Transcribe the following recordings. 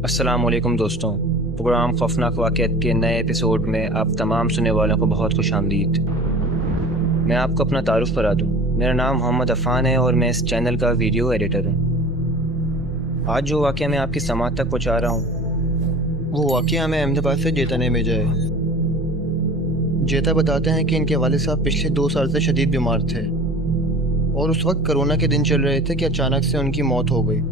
अस्सलाम वालेकुम दोस्तों। प्रोग्राम खौफनाक वाक़यात के नए एपिसोड में आप तमाम सुनने वालों को बहुत खुश आमदीद। मैं आपको अपना तारुफ़ करा दूँ। मेरा नाम मोहम्मद अफ़ान है और मैं इस चैनल का वीडियो एडिटर हूँ। आज जो वाक़या मैं आपकी समात तक पहुँचा रहा हूँ वो वाक़या हमें अहमदाबाद से जेता ने भेजा है। जेता बताते हैं कि इनके वालिद साहब पिछले 2 साल से शदीद बीमार थे और उस वक्त कोरोना के दिन चल रहे थे कि अचानक से उनकी मौत हो गई।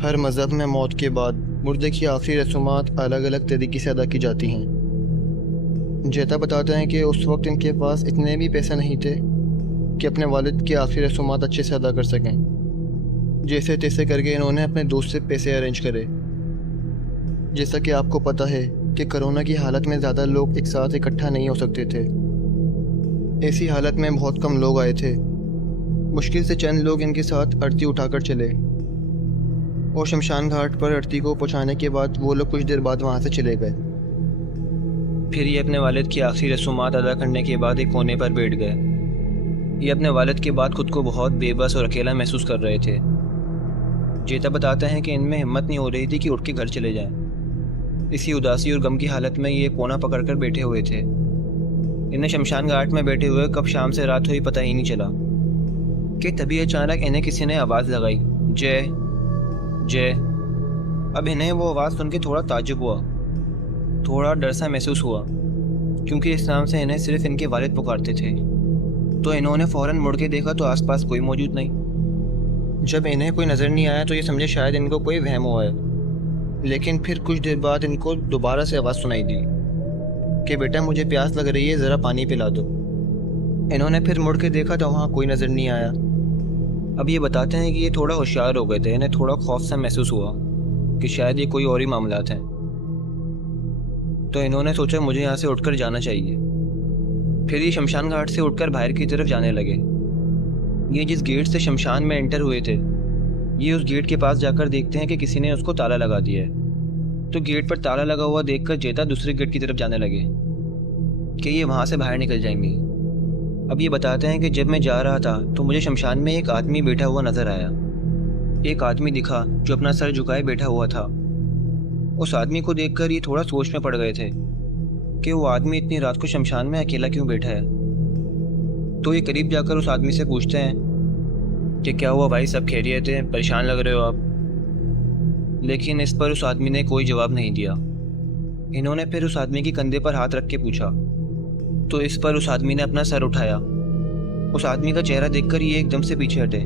हर मज़हब में मौत के बाद मुर्दे की आखिरी रस्मात अलग अलग तरीके से अदा की जाती हैं। जेता बताते हैं कि उस वक्त इनके पास इतने भी पैसे नहीं थे कि अपने वालिद की आखिरी रस्मात अच्छे से अदा कर सकें। जैसे तैसे करके इन्होंने अपने दोस्त से पैसे अरेंज करे। जैसा कि आपको पता है कि कोरोना की हालत में ज़्यादा लोग एक साथ इकट्ठा नहीं हो सकते थे। ऐसी हालत में बहुत कम लोग आए थे। मुश्किल से चंद लोग इनके साथ अर्थी उठाकर चले और शमशान घाट पर अर्थी को पहुंचाने के बाद वो लोग कुछ देर बाद वहां से चले गए। फिर ये अपने वालिद की आखिरी रसूमात अदा करने के बाद एक कोने पर बैठ गए। ये अपने वालिद के बाद खुद को बहुत बेबस और अकेला महसूस कर रहे थे। जेता बताते हैं कि इनमें हिम्मत नहीं हो रही थी कि उठ के घर चले जाएं। इसी उदासी और गम की हालत में ये कोना पकड़कर बैठे हुए थे। इन्हें शमशान घाट में बैठे हुए कब शाम से रात हुई पता ही नहीं चला कि तभी अचानक इन्हें किसी ने आवाज़ लगाई, जय जय। अब इन्हें वो आवाज़ सुन के थोड़ा ताज्जुब हुआ, थोड़ा डर सा महसूस हुआ, क्योंकि इस नाम से इन्हें सिर्फ इनके वालिद पुकारते थे। तो इन्होंने फ़ौरन मुड़ के देखा तो आसपास कोई मौजूद नहीं। जब इन्हें कोई नज़र नहीं आया तो ये समझे शायद इनको कोई वहम हुआ है। लेकिन फिर कुछ देर बाद इनको दोबारा से आवाज़ सुनाई दी कि बेटा मुझे प्यास लग रही है, ज़रा पानी पिला दो। इन्होंने फिर मुड़ के देखा तो वहाँ कोई नज़र नहीं आया। अब ये बताते हैं कि ये थोड़ा होशियार हो गए थे। इन्हें थोड़ा खौफ सा महसूस हुआ कि शायद ये कोई और ही मामलात हैं। तो इन्होंने सोचा मुझे यहाँ से उठकर जाना चाहिए। फिर ये शमशान घाट से उठकर बाहर की तरफ जाने लगे। ये जिस गेट से शमशान में एंटर हुए थे, ये उस गेट के पास जाकर देखते हैं कि किसी ने उसको ताला लगा दिया है। तो गेट पर ताला लगा हुआ देखकर जेता दूसरे गेट की तरफ जाने लगे कि ये वहाँ से बाहर निकल जाएंगे। अब ये बताते हैं कि जब मैं जा रहा था तो मुझे शमशान में एक आदमी बैठा हुआ नजर आया। एक आदमी दिखा जो अपना सर झुकाए बैठा हुआ था। उस आदमी को देखकर ये थोड़ा सोच में पड़ गए थे कि वो आदमी इतनी रात को शमशान में अकेला क्यों बैठा है। तो ये करीब जाकर उस आदमी से पूछते हैं कि क्या हुआ भाई, सब खैरियत है, परेशान लग रहे हो आप। लेकिन इस पर उस आदमी ने कोई जवाब नहीं दिया। इन्होंने फिर उस आदमी के कंधे पर हाथ रख के पूछा तो इस पर उस आदमी ने अपना सर उठाया। उस आदमी का चेहरा देखकर ये एकदम से पीछे हटे,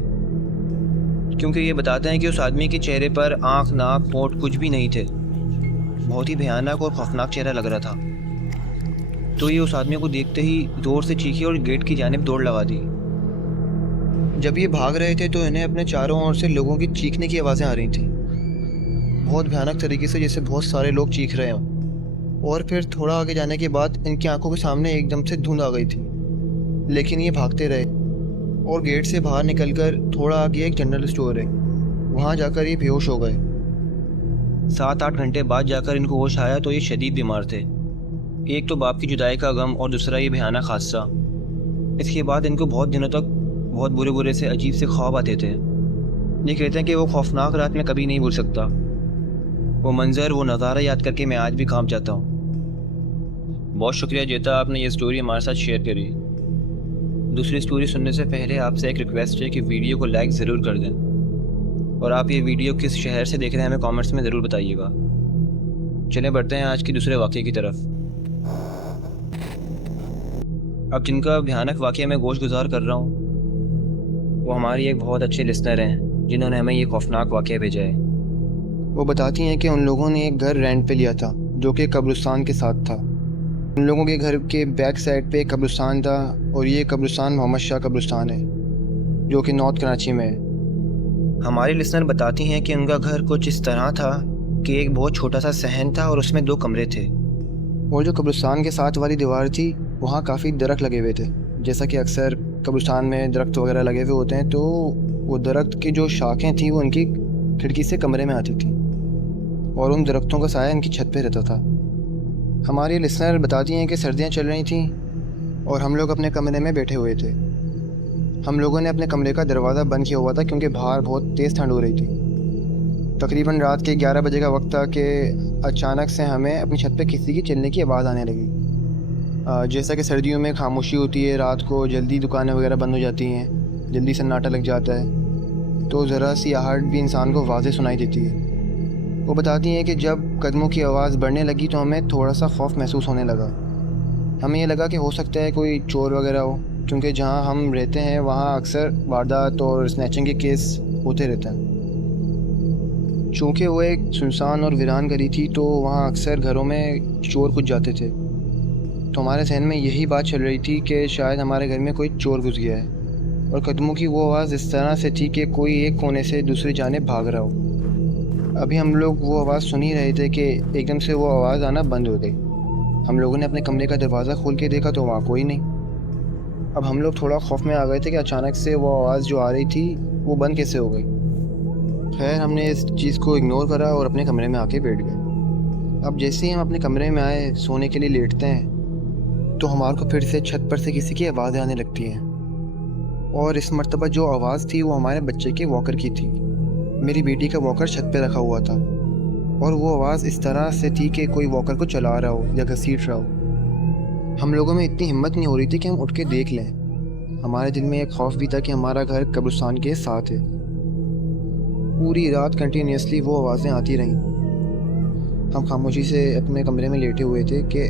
क्योंकि ये बताते हैं कि उस आदमी के चेहरे पर आंख, नाक, होंठ कुछ भी नहीं थे। बहुत ही भयानक और खौफनाक चेहरा लग रहा था। तो ये उस आदमी को देखते ही जोर से चीखी और गेट की जानिब दौड़ लगा दी। जब ये भाग रहे थे तो इन्हें अपने चारों ओर से लोगों की चीखने की आवाज़ें आ रही थी, बहुत भयानक तरीके से, जैसे बहुत सारे लोग चीख रहे हों। और फिर थोड़ा आगे जाने के बाद इनकी आंखों के सामने एकदम से धुंध आ गई थी। लेकिन ये भागते रहे और गेट से बाहर निकलकर थोड़ा आगे एक जनरल स्टोर है, वहाँ जाकर ये बेहोश हो गए। 7-8 घंटे बाद जाकर इनको होश आया तो ये शदीद बीमार थे। एक तो बाप की जुदाई का गम और दूसरा ये भयानक हादसा। इसके बाद इनको बहुत दिनों तक बहुत बुरे बुरे से अजीब से ख्वाब आते थे। ये कहते हैं कि वो खौफनाक रात में कभी नहीं भूल सकता। वो मंजर, वो नज़ारा याद करके मैं आज भी कांप जाता हूँ। बहुत शुक्रिया जेता, आपने ये स्टोरी हमारे साथ शेयर करी। दूसरी स्टोरी सुनने से पहले आपसे एक रिक्वेस्ट है कि वीडियो को लाइक ज़रूर कर दें और आप ये वीडियो किस शहर से देख रहे हैं हमें कमेंट्स में ज़रूर बताइएगा। चलें बढ़ते हैं आज की दूसरे वाक़ये की तरफ। अब जिनका भयानक वाक़या मैं गोश गुजार कर रहा हूँ वो हमारी एक बहुत अच्छे लिसनर हैं जिन्होंने हमें ये खौफनाक वाक़या भेजा है। वो बताती हैं कि उन लोगों ने एक घर रेंट पे लिया था जो कि कब्रिस्तान के साथ था। उन लोगों के घर के बैक साइड पे एक कब्रिस्तान था और ये कब्रिस्तान मोहम्मद शाह कब्रिस्तान है जो कि नॉर्थ कराची में है। हमारी लिसनर बताती हैं कि उनका घर कुछ इस तरह था कि एक बहुत छोटा सा सहन था और उसमें 2 कमरे थे। और जो कब्रिस्तान के साथ वाली दीवार थी वहाँ काफ़ी दरख्त लगे हुए थे। जैसा कि अक्सर कब्रिस्तान में दरख्त वगैरह लगे हुए होते हैं, तो वो दरख्त की जो शाखें थी वो उनकी खिड़की से कमरे में आती थी और उन दरख्तों का साया इनकी छत पे रहता था। हमारी लिसनर बताती हैं कि सर्दियाँ चल रही थीं और हम लोग अपने कमरे में बैठे हुए थे। हम लोगों ने अपने कमरे का दरवाज़ा बंद किया हुआ था क्योंकि बाहर बहुत तेज़ ठंड हो रही थी। तकरीबन रात के 11 बजे का वक्त था कि अचानक से हमें अपनी छत पे किसी की चलने की आवाज़ आने लगी। जैसा कि सर्दियों में खामोशी होती है, रात को जल्दी दुकानें वगैरह बंद हो जाती हैं, जल्दी सन्नाटा लग जाता है, तो ज़रा सी आहट भी इंसान को वाज़ेह सुनाई देती है। वो बताती हैं कि जब कदमों की आवाज़ बढ़ने लगी तो हमें थोड़ा सा खौफ महसूस होने लगा। हमें ये लगा कि हो सकता है कोई चोर वगैरह हो, क्योंकि जहाँ हम रहते हैं वहाँ अक्सर वारदात और स्नैचिंग के केस होते रहते हैं। चूँकि वो एक सुनसान और वीरान गली थी तो वहाँ अक्सर घरों में चोर घुस जाते थे। तो हमारे जहन में यही बात चल रही थी कि शायद हमारे घर में कोई चोर घुस गया है, और कदमों की वो आवाज़ इस तरह से थी कि कोई एक कोने से दूसरी जानिब भाग रहा हो। अभी हम लोग वो आवाज़ सुन ही रहे थे कि एकदम से वो आवाज़ आना बंद हो गई। हम लोगों ने अपने कमरे का दरवाज़ा खोल के देखा तो वहाँ कोई नहीं। अब हम लोग थोड़ा खौफ में आ गए थे कि अचानक से वो आवाज़ जो आ रही थी वो बंद कैसे हो गई। खैर, हमने इस चीज़ को इग्नोर करा और अपने कमरे में आके बैठ गए। अब जैसे ही हम अपने कमरे में आए, सोने के लिए लेटते हैं, तो हमारे को फिर से छत पर से किसी की आवाज़ें आने लगती हैं। और इस मर्तबा जो आवाज़ थी वो हमारे बच्चे के वॉकर की थी। मेरी बेटी का वॉकर छत पे रखा हुआ था, और वो आवाज़ इस तरह से थी कि कोई वॉकर को चला रहा हो या घसीट रहा हो। हम लोगों में इतनी हिम्मत नहीं हो रही थी कि हम उठ के देख लें। हमारे दिल में एक खौफ भी था कि हमारा घर कब्रिस्तान के साथ है। पूरी रात कंटिन्यूसली वो आवाज़ें आती रहीं। हम खामोशी से अपने कमरे में लेटे हुए थे कि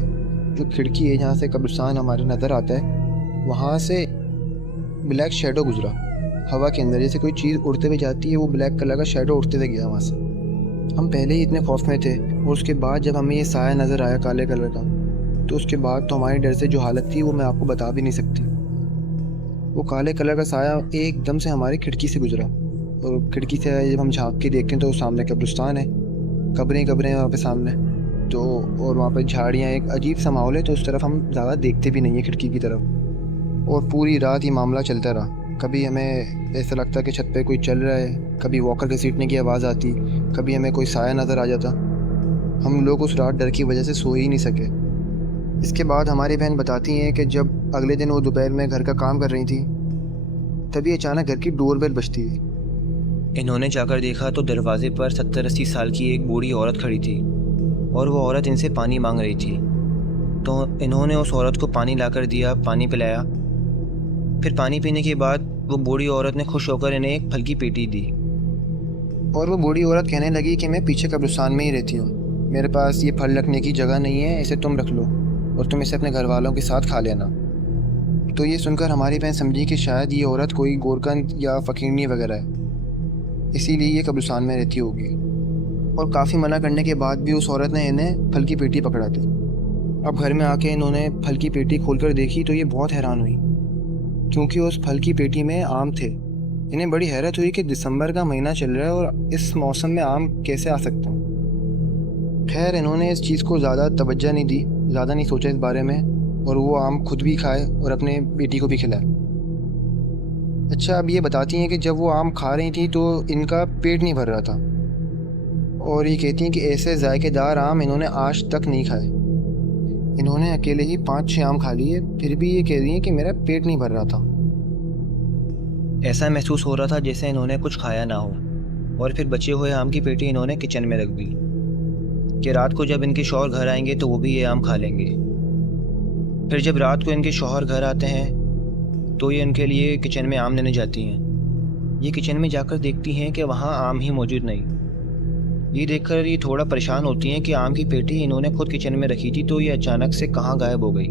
जो खिड़की है जहाँ से कब्रिस्तान हमारे नज़र आता है, वहाँ से ब्लैक शेडो गुजरा हवा के अंदर। जैसे कोई चीज़ उड़ते हुए जाती है, वो ब्लैक कलर का शेडो उड़ते हुए गया वहाँ से। हम पहले ही इतने खौफ में थे, और उसके बाद जब हमें ये साया नज़र आया काले कलर का, तो उसके बाद तो हमारी डर से जो हालत थी वो मैं आपको बता भी नहीं सकती। वो काले कलर का साया एकदम से हमारी खिड़की से गुजरा, और खिड़की से जब हम झाँक के देखते हैं तो सामने कब्रिस्तान है, कब्रें हैं वहाँ पे सामने तो, और वहाँ पे झाड़ियाँ, एक अजीब सा माहौल है। तो उस तरफ हम ज़्यादा देखते भी नहीं है खिड़की की तरफ। और पूरी रात ये मामला चलता रहा। कभी हमें ऐसा लगता कि छत पे कोई चल रहा है, कभी वॉकर घसीटने की आवाज़ आती, कभी हमें कोई साया नज़र आ जाता। हम लोग उस रात डर की वजह से सो ही नहीं सके। इसके बाद हमारी बहन बताती हैं कि जब अगले दिन वो दोपहर में घर का काम कर रही थी, तभी अचानक घर की डोरबेल बजती है। इन्होंने जाकर देखा तो दरवाजे पर 70-80 साल की एक बूढ़ी औरत खड़ी थी, और वो औरत इनसे पानी मांग रही थी। तो इन्होंने उस औरत को पानी लाकर दिया, पानी पिलाया। फिर पानी पीने के बाद वो बूढ़ी औरत ने खुश होकर इन्हें एक फल की पेटी दी। और वो बूढ़ी औरत कहने लगी कि मैं पीछे कब्रिस्तान में ही रहती हूँ, मेरे पास ये फल रखने की जगह नहीं है, इसे तुम रख लो और तुम इसे अपने घर वालों के साथ खा लेना। तो ये सुनकर हमारी बहन समझी कि शायद ये औरत कोई गोरकंद या फ़कीरनी वगैरह है, इसीलिए ये कब्रिस्तान में रहती होगी। और काफ़ी मना करने के बाद भी उस औरत ने इन्हें फल की पेटी पकड़ा दी। अब घर में आके इन्होंने फल की पेटी खोलकर देखी तो ये बहुत हैरान हुई, क्योंकि उस फल की पेटी में आम थे। इन्हें बड़ी हैरत हुई कि दिसंबर का महीना चल रहा है और इस मौसम में आम कैसे आ सकते हैं। खैर, इन्होंने इस चीज़ को ज़्यादा तवज्जो नहीं दी, ज़्यादा नहीं सोचा इस बारे में, और वो आम खुद भी खाए और अपने बेटी को भी खिलाए। अच्छा, अब ये बताती हैं कि जब वो आम खा रही थी तो इनका पेट नहीं भर रहा था, और ये कहती हैं कि ऐसे जायकेदार आम इन्होंने आज तक नहीं खाए। इन्होंने अकेले ही 5-6 आम खा लिए, फिर भी ये कह रही हैं कि मेरा पेट नहीं भर रहा था। ऐसा महसूस हो रहा था जैसे इन्होंने कुछ खाया ना हो। और फिर बचे हुए आम की पेटी इन्होंने किचन में रख दी कि रात को जब इनके शौहर घर आएंगे तो वो भी ये आम खा लेंगे। फिर जब रात को इनके शौहर घर आते हैं तो ये इनके लिए किचन में आम लेने जाती हैं। ये किचन में जाकर देखती हैं कि वहाँ आम ही मौजूद नहीं। ये देखकर ये थोड़ा परेशान होती हैं कि आम की पेटी इन्होंने खुद किचन में रखी थी तो ये अचानक से कहाँ गायब हो गई।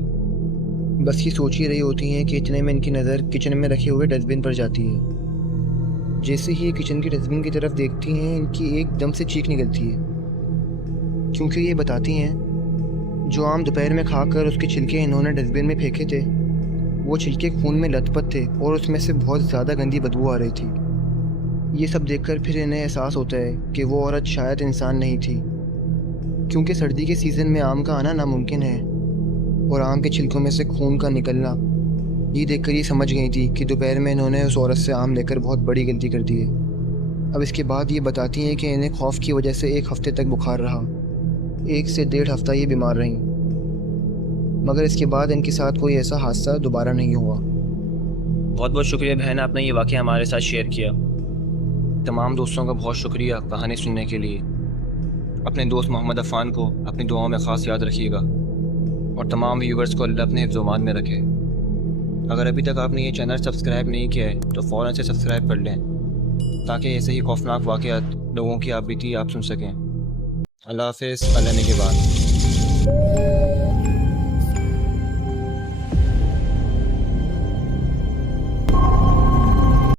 बस ये सोच ही रही होती हैं कि इतने में इनकी नज़र किचन में रखे हुए डस्टबिन पर जाती है। जैसे ही ये किचन के डस्टबिन की तरफ देखती हैं, इनकी एकदम से चीख निकलती है, क्योंकि ये बताती हैं जो आम दोपहर में खाकर उसके छिलके इन्होंने डस्टबिन में फेंके थे, वो छिलके खून में लथपथ थे और उसमें से बहुत ज़्यादा गंदी बदबू आ रही थी। ये सब देखकर फिर इन्हें एहसास होता है कि वो औरत शायद इंसान नहीं थी, क्योंकि सर्दी के सीज़न में आम का आना नामुमकिन है, और आम के छिलकों में से खून का निकलना। ये देखकर ये समझ गई थी कि दोपहर में इन्होंने उस औरत से आम लेकर बहुत बड़ी गलती कर दी है। अब इसके बाद ये बताती हैं कि इन्हें खौफ की वजह से 1 हफ्ते तक बुखार रहा। 1 से 1.5 हफ्ता ये बीमार रहीं, मगर इसके बाद इनके साथ कोई ऐसा हादसा दोबारा नहीं हुआ। बहुत बहुत शुक्रिया बहन, आपने ये वाक़या हमारे साथ शेयर किया। तमाम दोस्तों का बहुत शुक्रिया कहानी सुनने के लिए। अपने दोस्त मोहम्मद अफ़ान को अपनी दुआओं में ख़ास याद रखिएगा और तमाम व्यूवर्स को अल्लाह अपने हिफ्ज़-ओ-मान में रखे। अगर अभी तक आपने ये चैनल सब्सक्राइब नहीं किया है तो फ़ौरन से सब्सक्राइब कर लें ताकि ऐसे ही खौफनाक वाक़यात लोगों की आप बीती आप सुन सकें। अल्लाह हाफ़िज़, अल्लाह ने के बाद।